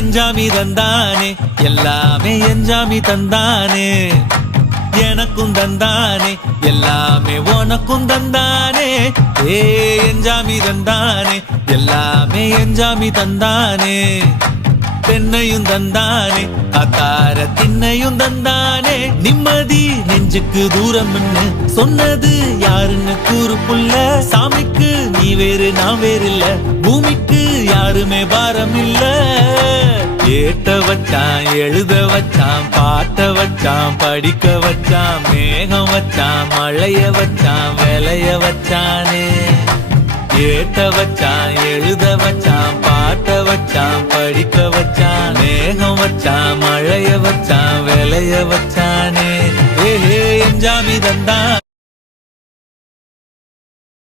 எஞ்சாமி தந்தானே எல்லாமே எஞ்சாமி தந்தானே எனக்கும் தந்தானே எல்லாமே உனக்கும் தந்தானே ஏ எஞ்சாமி தந்தானே எல்லாமே எஞ்சாமி தந்தானே தென்னையும் தந்தானே காத்தார திண்ணையும் தந்தானே நிம்மதி நெஞ்சுக்கு தூரம் சொன்னது யாருன்னு கூறு புள்ள சாமிக்கு நீ வேறு நான் வேறு இல்ல பூமிக்கு யாருமே பாரம் இல்ல ஏத்த வச்சான் எழுத வச்சான் பாட்ட வச்சான் படிக்க வச்சான் மேகம் வச்சான் மழைய வச்சான் விளைய வச்சானே ஏத்த வச்சான் எழுத வச்சான் பாட்ட வச்சான் படிக்க வச்சான் மேகம் வச்சான் மழைய வச்சான் விளைய வச்சானே ஏ எஞ்சாமி தந்தான்